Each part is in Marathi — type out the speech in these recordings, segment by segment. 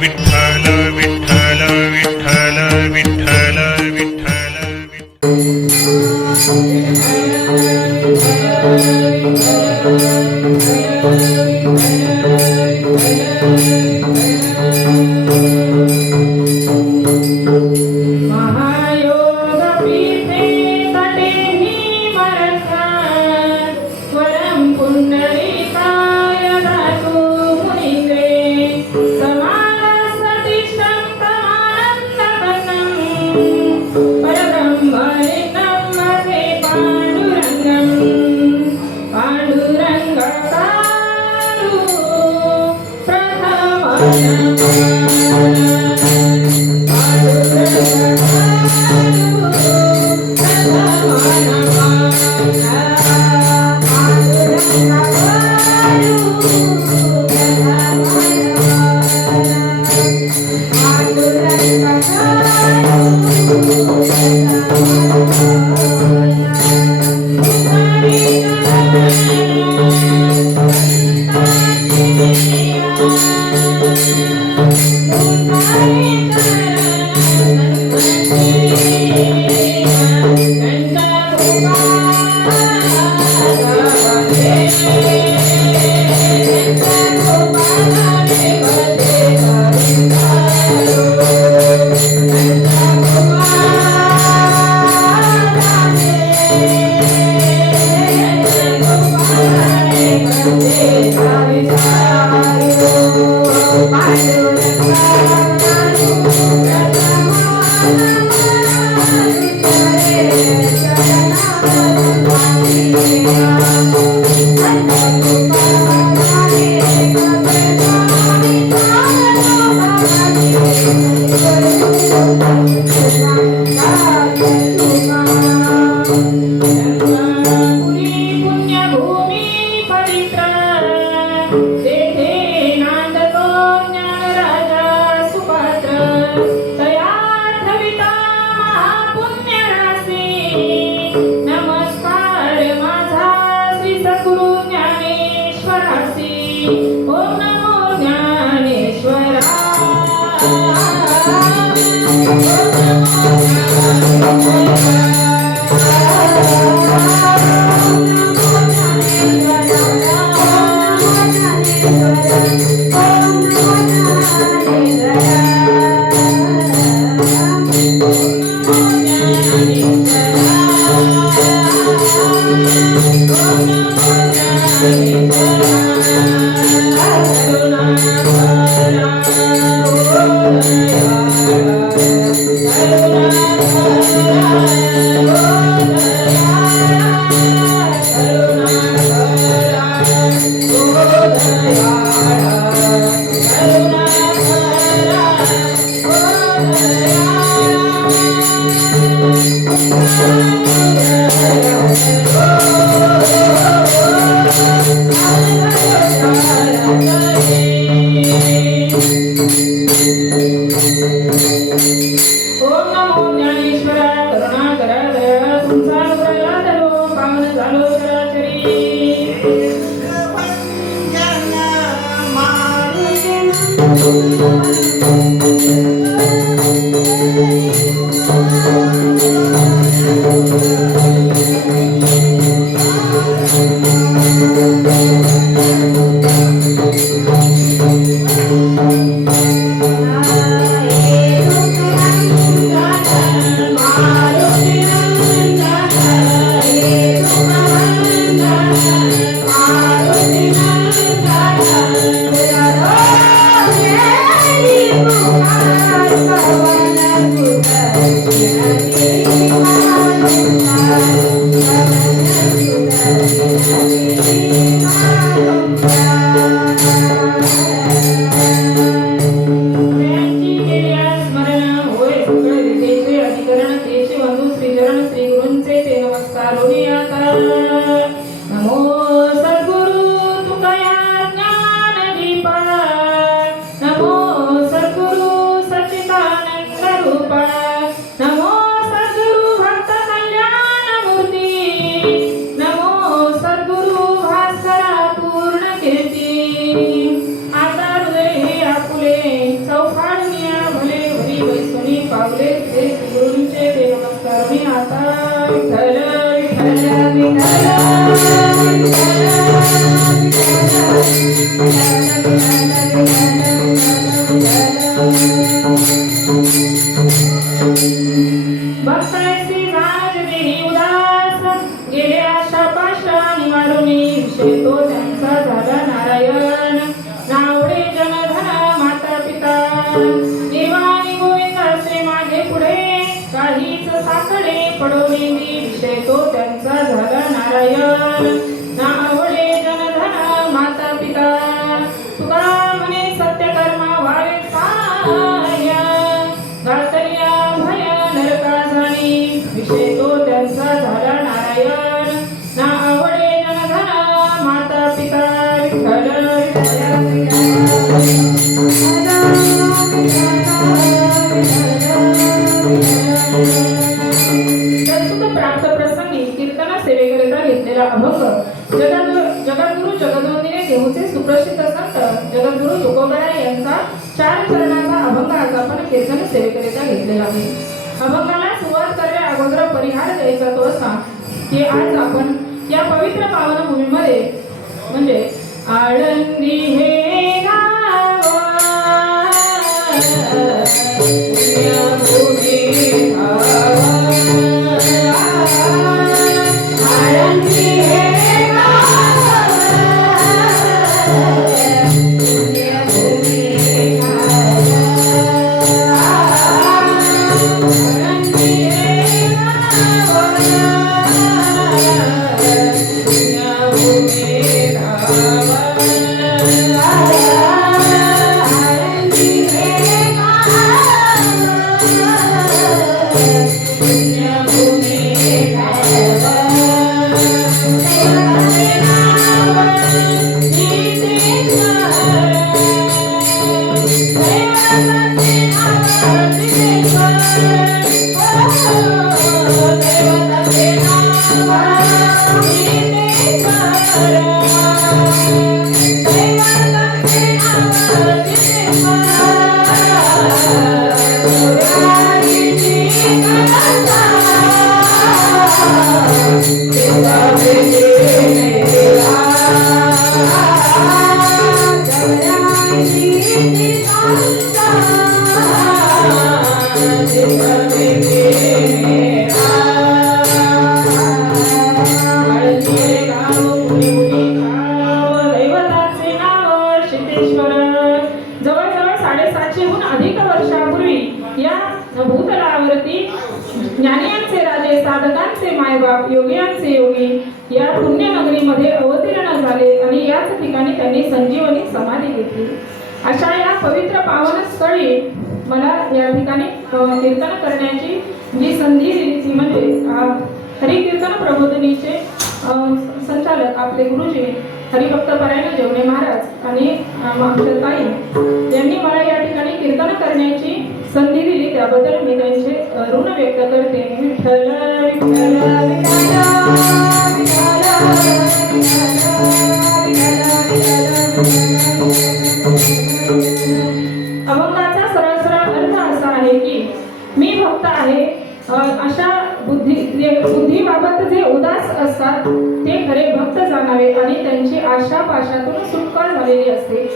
Vitthal I do, I do, I. Thank you. विषय तो त्यांचा झाला नारायण ना आवडे जनधन माता पिता प्राप्त प्रसंगी कीर्तना सेवेकरिता घेतलेला अभंग. जगद्गुरु जगद्गुरु जगद्वंदिने देऊचे सुप्रसिद्ध संत जगद्गुरु तुकोबरा यांचा चार चरणाचा अभंग आज आपण कीर्तन सेवेकरिता घेतलेला आहे. अभंगाला अगोदर परिहार द्यायचा तो असा की आज आपण या पवित्र पावन भूमीमध्ये म्हणजे आळंदी हे संधी दिली म्हणजे हरिकीर्तन प्रबोधनीचे संचालक आपले गुरुजी हरिभक्त परायण जेवणे महाराज आणि आमच्या ताई यांनी मला या ठिकाणी कीर्तन करण्याची संधी दिली. त्याबद्दल मी त्यांचे ऋण व्यक्त करते. विठ्ठल विठ्ठल विठ्ठल अशा बुद्धी बुद्धीबाबत जे उदास असतात ते खरे भक्त जाणावे आणि त्यांची आशा पाशातून सुटका झालेली असते.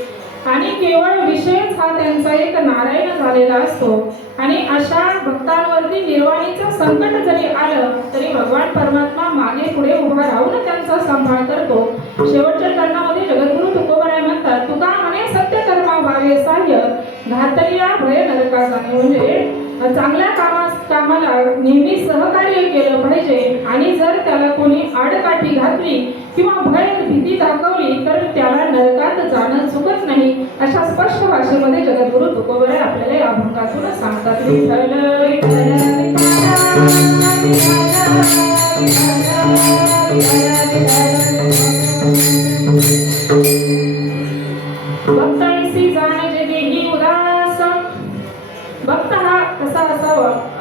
आणि केवळ विषयच हा त्यांचा एक नारायण झालेला असतो. आणि अशा भक्तांवरती निर्वाणीचं संकट जरी आलं तरी भगवान परमात्मा मागे पुढे उभा राहून त्यांचा सांभाळ करतो. शेवटच्या चरणामध्ये जगद्गुरु तुकोबराय म्हणतात तुका म्हणे सत्य कर्मा व्हावे साह्य घातल्या भय नरका जाणे म्हणजे चांगल्या कामाला नेहमी सहकार्य केलं पाहिजे. आणि जर त्याला कोणी आडकाठी घातली किंवा भय भीती दाखवली तर त्याला नरकात जाणं चुकत नाही. अशा स्पष्ट भाषेमध्ये जगद्गुरु तुकोबरे आपल्याला या अभंगातून सांगतात. विठ्ठल विठ्ठल भक्तांशी जाणे उदास. भक्त हा कसा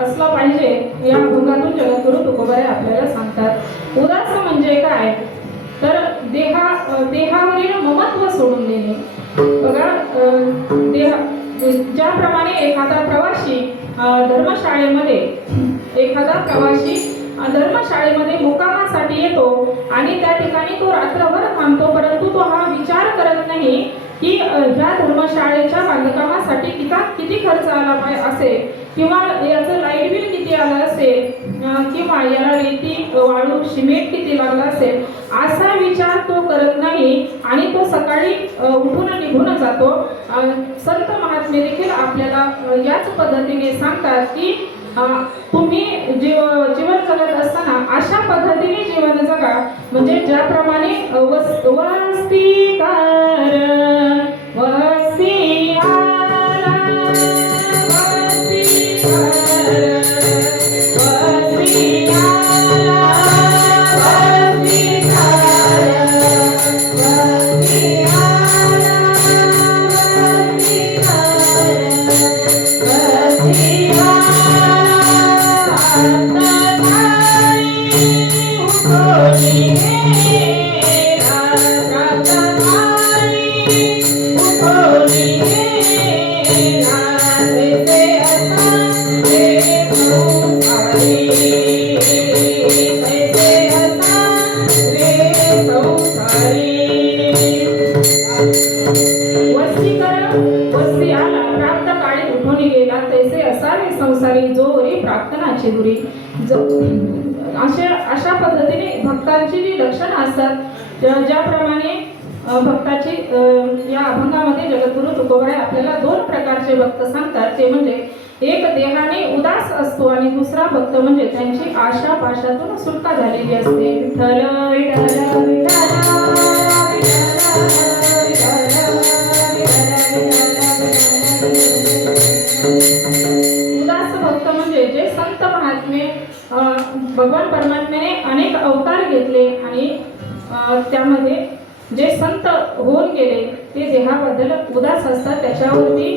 असला पाहिजे या अभंगातून जगद्गुरु तुकोबारे आपल्याला सांगतात. उदास म्हणजे काय? तर देहा देहावरील ममत्व सोडून देणे. बघा देहा ज्याप्रमाणे एखादा प्रवासी धर्मशाळेमध्ये एखादा प्रवासी धर्मशाळेमध्ये मुकामासाठी येतो आणि त्या ठिकाणी तो रात्रभर थांबतो परंतु तो हा विचार करत नाही की ह्या धर्मशाळेच्या बांधकामासाठी किती किती खर्च आला पाहिजे असेल किंवा याचं लाइट बिल किती आलं असेल किंवा याला रेती वाळू सिमेंट किती लागलं असेल असा विचार तो करत नाही आणि तो सकाळी उठून निघून जातो. संत महात्मे देखील आपल्याला याच पद्धतीने सांगतात की तुम्ही जीव जीवन जगत असताना अशा पद्धतीने जीवन जगा. म्हणजे ज्याप्रमाणे अ, वस ज्याप्रमाणे भक्ताची या अभंगामध्ये जगद्गुरु तुकोबराय आपल्याला दोन प्रकारचे भक्त सांगतात ते म्हणजे एक देहाने उदास असतो आणि दुसरा भक्त म्हणजे त्यांची आशा पाशातून सुटका झालेली असते उदास भक्त म्हणजे जे संत महात्मे भगवान परमात्म्याने अनेक अवतार घेतले आणि त्यामध्ये जे संत होऊन गेले ते देहाबद्दल उदास असतात त्याच्यावरती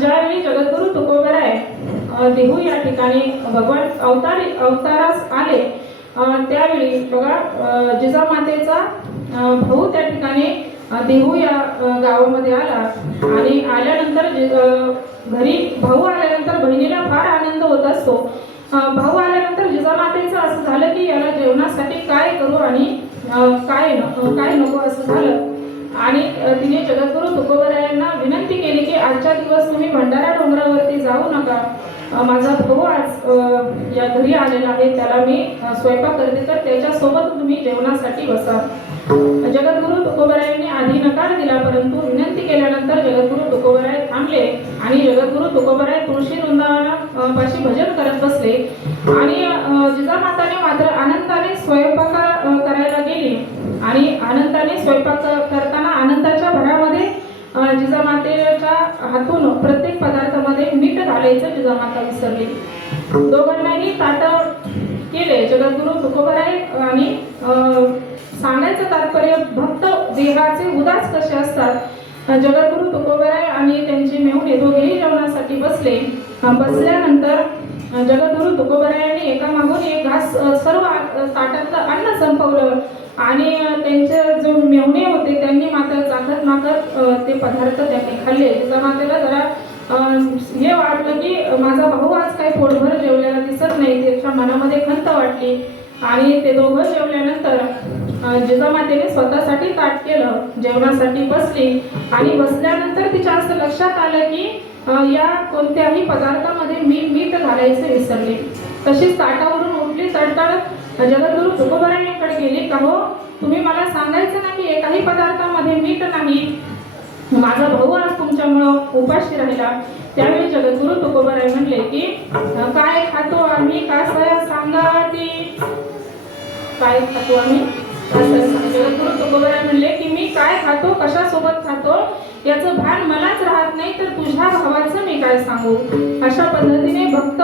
ज्यावेळी जगद्गुरु तुकोबराय देहू या ठिकाणी भगवान अवतार अवतारास आले त्यावेळी बघा जिजामातेचा भाऊ त्या ठिकाणी देहू या गावामध्ये आला आणि आल्यानंतर जि- घरी भाऊ आल्यानंतर बहिणीला फार आनंद होत असतो. भाऊ आल्यानंतर जिजामातेचं असं झालं की याला जेवणासाठी काय करू आणि काय काय नको असं झालं. आणि तिने जगद्गुरु तुकोबरायांना विनंती केली की आजच्या दिवस तुम्ही भंडारा डोंगरावरती जाऊ नका. माझा भाऊ आज या घरी आलेला आहे. त्याला मी स्वयंपाक करते. तर त्याच्यासोबत तुम्ही जेवणासाठी बसा. जगद्गुरु तुकोबरायांनी आधी नकार दिला परंतु विनंती केल्यानंतर जगद्गुरु तुकोबराय थांबले आणि जगद्गुरु तुकोबराय तुळशी वृंदावना पाशी भजन करत बसले. आणि जिजामाताने मात्र आनंदाने स्वयंपाक करायला गेली. आणि आनंदाने स्वयंपाक करताना आनंदाच्या भरामध्ये जिजामातेच्या हातून प्रत्येक पदार्थामध्ये मीठ घालायचं जिजामाता विसरली. दोघांनाही ताट केले जगद्गुरु तुकोबराय आणि सांगायचं तात्पर्य भक्त देहाचे उदास कसे असतात? जगद्गुरु तुकोबराय आणि त्यांचे मेहुणे दोघेही जेवणासाठी बसले. बसल्यानंतर जगद्गुरु तुकोबरायांनी एकामागून एक घास सर्व ताटातलं अन्न संपवलं. आणि त्यांचे जो मेहुणे होते त्यांनी मात्र चाकत माकत ते पदार्थ त्यांनी खाल्ले. जिजामातेला जरा हे वाटलं की माझा भाऊ आज काही पोटभर जेवलेला दिसत नाही त्याच्या मनामध्ये खंत वाटली. आणि ते दोघं जेवल्यानंतर जिजामातेने स्वतःसाठी ताट केलं जेवणासाठी बसली. आणि बसल्यानंतर तिच्या असं लक्षात आलं की या कोणत्याही पदार्थामध्ये मी मीठ घालायचे विसरले. तशीच ताटावरून उठली तडतडत जगद्गुरु तुकोबारायांकडे गेली. का हो? तुम्ही मला सांगायचं ना की एकाही पदार्थामध्ये मीठ नाही. माझा भाऊ आज तुमच्यामुळं उपाशी राहिला. त्यावेळी जगद्गुरु तुकोबाराय म्हणले की काय खातो आम्ही? कसं सांगा ती काय खातो आम्ही? जगद्गुरु तुकोबाराय म्हणले की मी काय खातो? कशासोबत खातो? याचं भान मलाच राहत नाही तर तुझ्या भावाचं मी काय सांगू? अशा पद्धतीने भक्त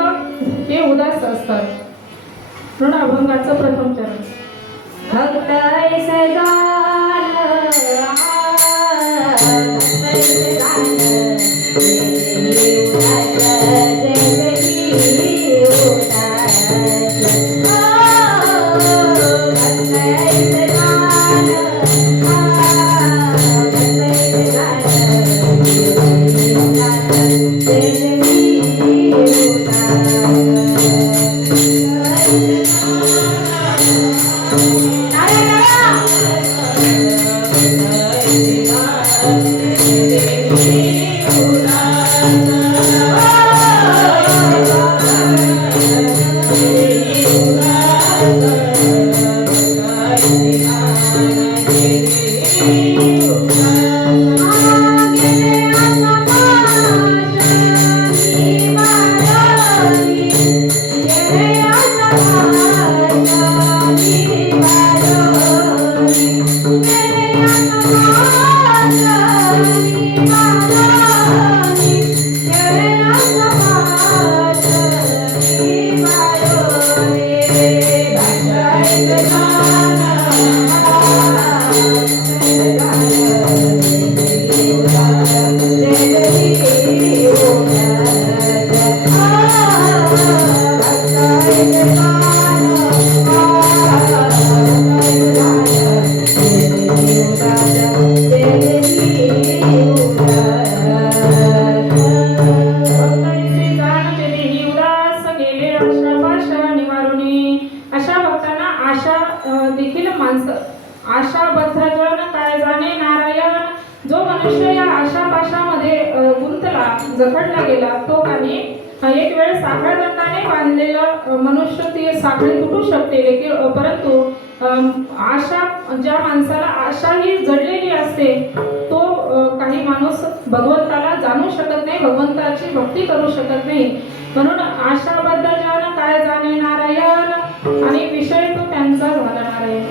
हे उदास असतात. म्हणून अभंगाचं प्रथम चरण. भक्त ऐसे गाल भक्त ज्या माणसाला आशा ही जडलेली असते तो काही माणूस भगवंताला जाणू शकत नाही भगवंताची भक्ती करू शकत नाही. म्हणून आशाबद्दल जन काय जाणे नारायण? आणि विषय तो त्यांचा झाला नारायण.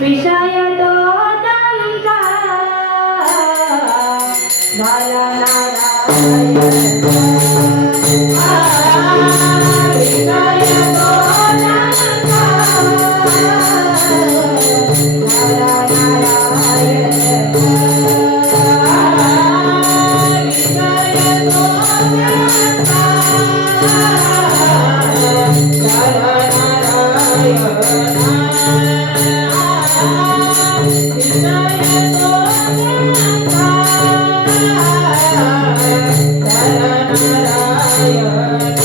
विषय भक्तांचा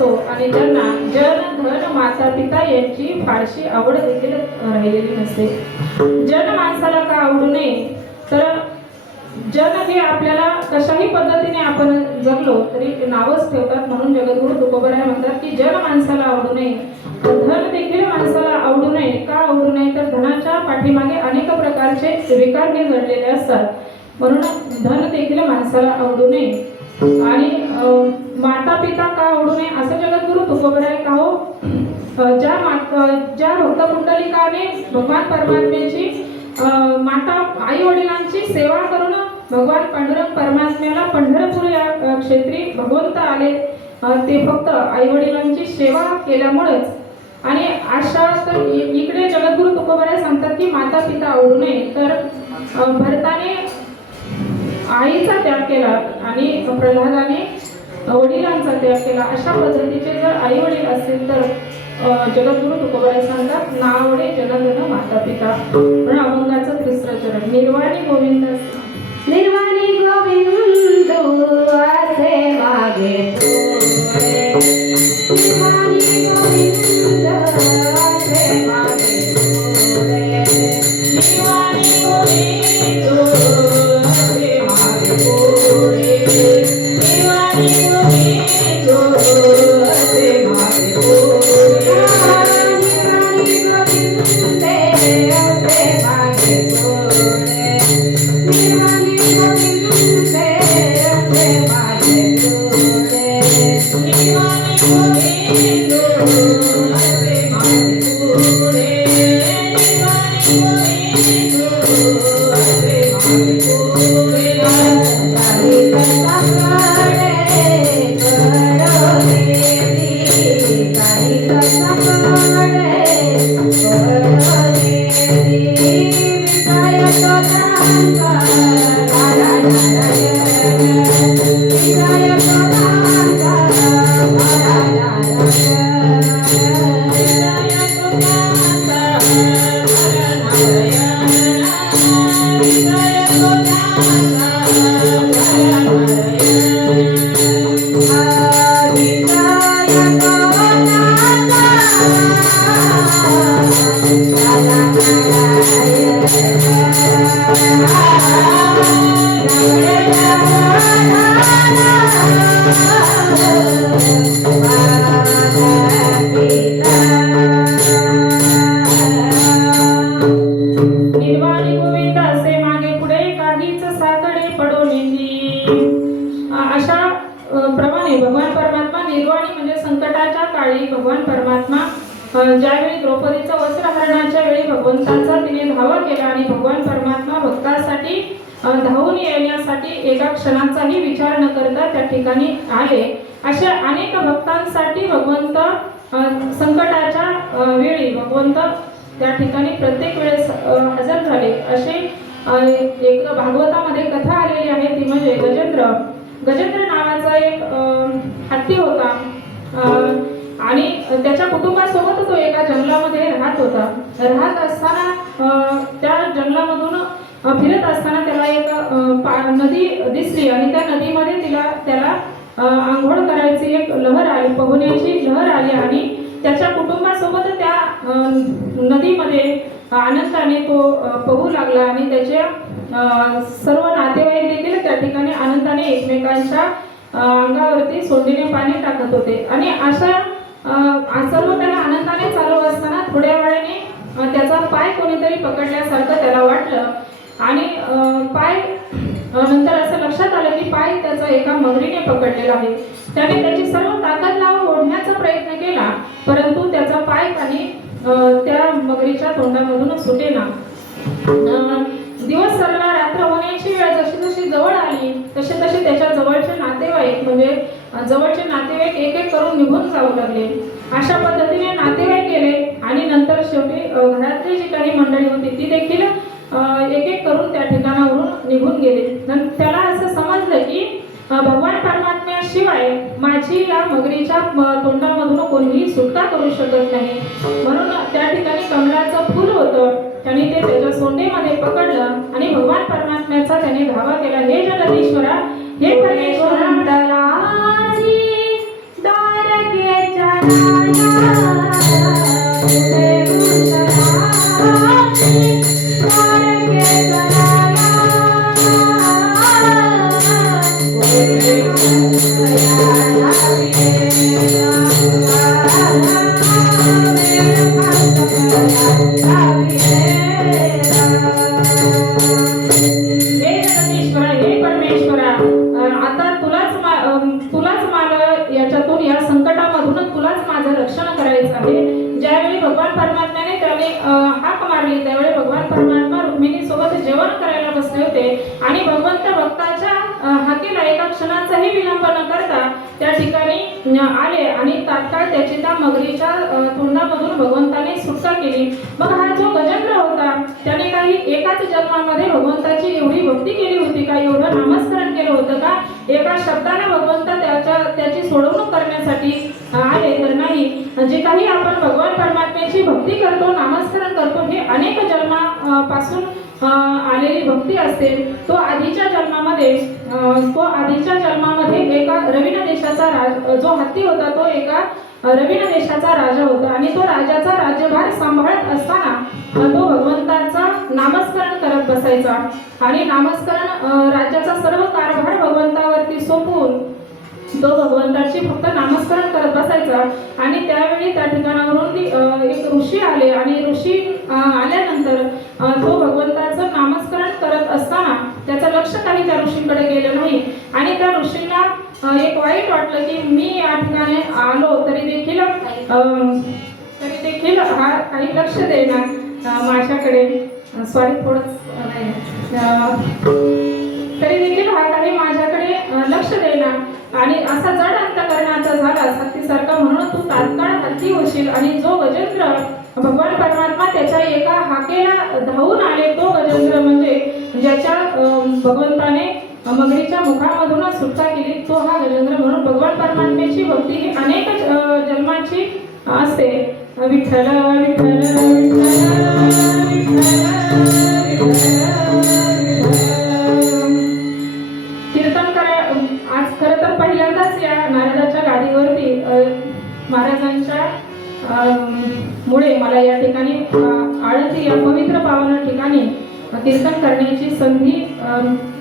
असो असतो. आणि ज्यांना जन धन माता पिता यांची फारशी आवड देखील राहिलेली नसते. जन माणसाला का आवडू नये? तर जन हे आपल्याला कशाही पद्धतीने आपण जगलो तरी नावच ठेवतात म्हणून जगद्गुरु तुकोबराय म्हणतात की जन माणसाला आवडू नये. धन देखील माणसाला आवडू नये. का आवडू नये? तर धनाच्या पाठीमागे अनेक प्रकारचे विकार हे घडलेले असतात. म्हणून धन देखील माणसाला आवडू नये. आणि माता पिता का आवडू नये असं जगद्गुरु तुकोबराय का हो? ज्या मात अ, ज्या भक्तपुंडलिकाने भगवान परमात्म्याची माता आई वडिलांची सेवा करून भगवान पांडुरंग परमात्म्याला पंढरपूर या क्षेत्री भगवंत आले ते फक्त आई वडिलांची सेवा केल्यामुळेच. आणि अशा तर इकडे जगद्गुरु तुकोबराय सांगतात की माता पिता आवडू नये. तर भरताने आईचा त्याग केला आणि प्रल्हादाने वडिलांचा त्याग केला. अशा पद्धतीचे जर आई वडील असतील तर जगद्गुरु तुकोबाई सांगतात नावडे जगधन माता पिता पण अभंगाचं तिसरं चरण. निर्वाणी गोविंद निर्वाणी गोविंद असे मागे निर्वाणी गोविंद असे मागे निर्वाणी गोविंद निर्वाणी अशा अनेक भक्तांसाठी भगवंत संकटाच्या वेळी भगवंत त्या ठिकाणी प्रत्येक वेळेस हजर झाले. असे एक भागवतामध्ये कथा आलेली आहे. ती म्हणजे गजेंद्र. गजेंद्र नावाचा एक हत्ती होता. आणि त्याच्या कुटुंबासोबत तो एका जंगलामध्ये राहत होता. राहत असताना त्या जंगलामधून फिरत असताना त्याला एक पा- नदी दिसली आणि त्या नदीमध्ये तिला त्याला आंघोळ करायची एक लहर आली पोहण्याची लहर आली आणि त्याच्या कुटुंबासोबत त्या नदीमध्ये आनंदाने तो अ, पोहू लागला आणि त्याच्या सर्व नातेवाईक देखील त्या ठिकाणी आनंदाने एकमेकांच्या अंगावरती सोंडीने पाणी टाकत होते. आणि अशा सर्व त्याला आनंदाने चालू असताना थोड्या वेळाने त्याचा पाय कोणीतरी पकडल्यासारखं त्याला वाटलं. आणि पाय नंतर असं लक्षात आलं की पाय त्याचा एका मगरीने पकडलेला आहे. त्याने त्याची सर्व ताकद लावून ओढण्याचा प्रयत्न केला परंतु त्याचा पाय त्याने त्या मगरीच्या तोंडामधून सुटेना दिवस सरला रात्र होण्याची वेळ जशी जशी जवळ आली तसे तसे त्याच्या जवळचे नातेवाईक म्हणजे जवळचे नातेवाईक एक एक करून निघून जाऊ लागले. अशा पद्धतीने नातेवाईक गेले आणि नंतर शेवटी घरातली जी काही मंडळी होती ती देखील एक एक करून त्या ठिकाणावरून निघून गेले. त्याला असं समजलं की भगवान परमात्म्याशिवाय माझी या मगरीच्या तोंडामधून कोणीही सुटका करू शकत नाही. म्हणून त्या ठिकाणी कमलाचं फूल होतं. त्याने ते त्याच्या सोंडेमध्ये पकडलं आणि भगवान परमात्म्याचा त्याने धावा केला. हे जगदीश्वरा हे आले आणि तात्काळ त्याची त्या मगरीच्या तोंडामधून भगवंताने सुटका केली. मग हा जो गजेंद्र होता त्याने काही एकाच जन्मामध्ये भगवंताची एवढी भक्ती केली होती का? एवढं नामस्मरण केलं होतं का? एका शब्दाने भगवंत त्याच्या त्याची सोडवणूक करण्यासाठी आले तर नाही. जे काही आपण भगवान परमात्म्याची भक्ती करतो नामस्मरण करतो हे अनेक जन्मापासून आलेली भक्ती असते. तो आधीच्या जन्मामध्ये तो आधीच्या जन्मामध्ये एका रवीन देशाचा राज जो हत्ती होता तो एका रवीन देशाचा राजा होता. आणि तो राजाचा राज्यभार सांभाळत असताना तो भगवंताचा नामस्मरण करत बसायचा. आणि नामस्मरण राज्याचा सर्व कारभार भगवंतावरती सोपवून तो भगवंताची फक्त नामस्मरण करत बसायचा. आणि त्यावेळी त्या ठिकाणावरून ती एक ऋषी आले. आणि ऋषी आल्यानंतर तो भगवंताचं नामस्मरण करत असताना त्याचं लक्ष काही त्या ऋषींकडे गेलं नाही आणि त्या ऋषींना अ, एक वाईट वाटलं की मी या ठिकाणी आलो तरी देखील तरी देखील हा काही लक्ष देणार माझ्याकडे. सॉरी थोडंच तरी देखील हा काही माझ्याकडे लक्ष देणार. आणि असा जड अंतकरणाचा झाला हत्तीसारखा म्हणून तू तात्काळ हत्ती होशील. आणि जो गजेंद्र भगवान परमात्मा त्याच्या एका हाकेला धावून आले तो गजेंद्र म्हणजे ज्याच्या भगवंताने मगरीच्या मुखामधूनच सुटका केली. तो हा गजेंद्र म्हणून भगवान परमात्म्याची भक्ती ही अनेक जन्मांची असते. विठ्ठल विठ्ठल कीर्तन करा. आज खरं तर पहिल्यांदाच या नारदाच्या गाडीवरती महाराजांच्या मुळे मला या ठिकाणी आळती या पवित्र पावन ठिकाणी कीर्तन करण्याची संधी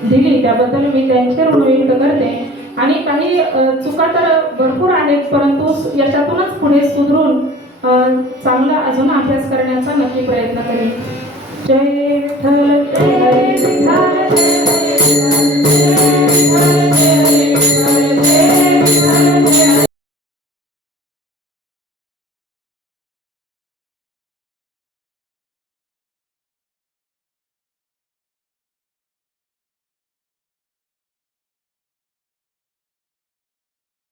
दिली त्याबद्दल मी त्यांचे ऋण व्यक्त करते आणि काही चुका तर भरपूर आहेत परंतु याच्यातूनच पुढे सुधरून चांगला अजून अभ्यास करण्याचा नक्की प्रयत्न करेन जय जय जय विठ्ठल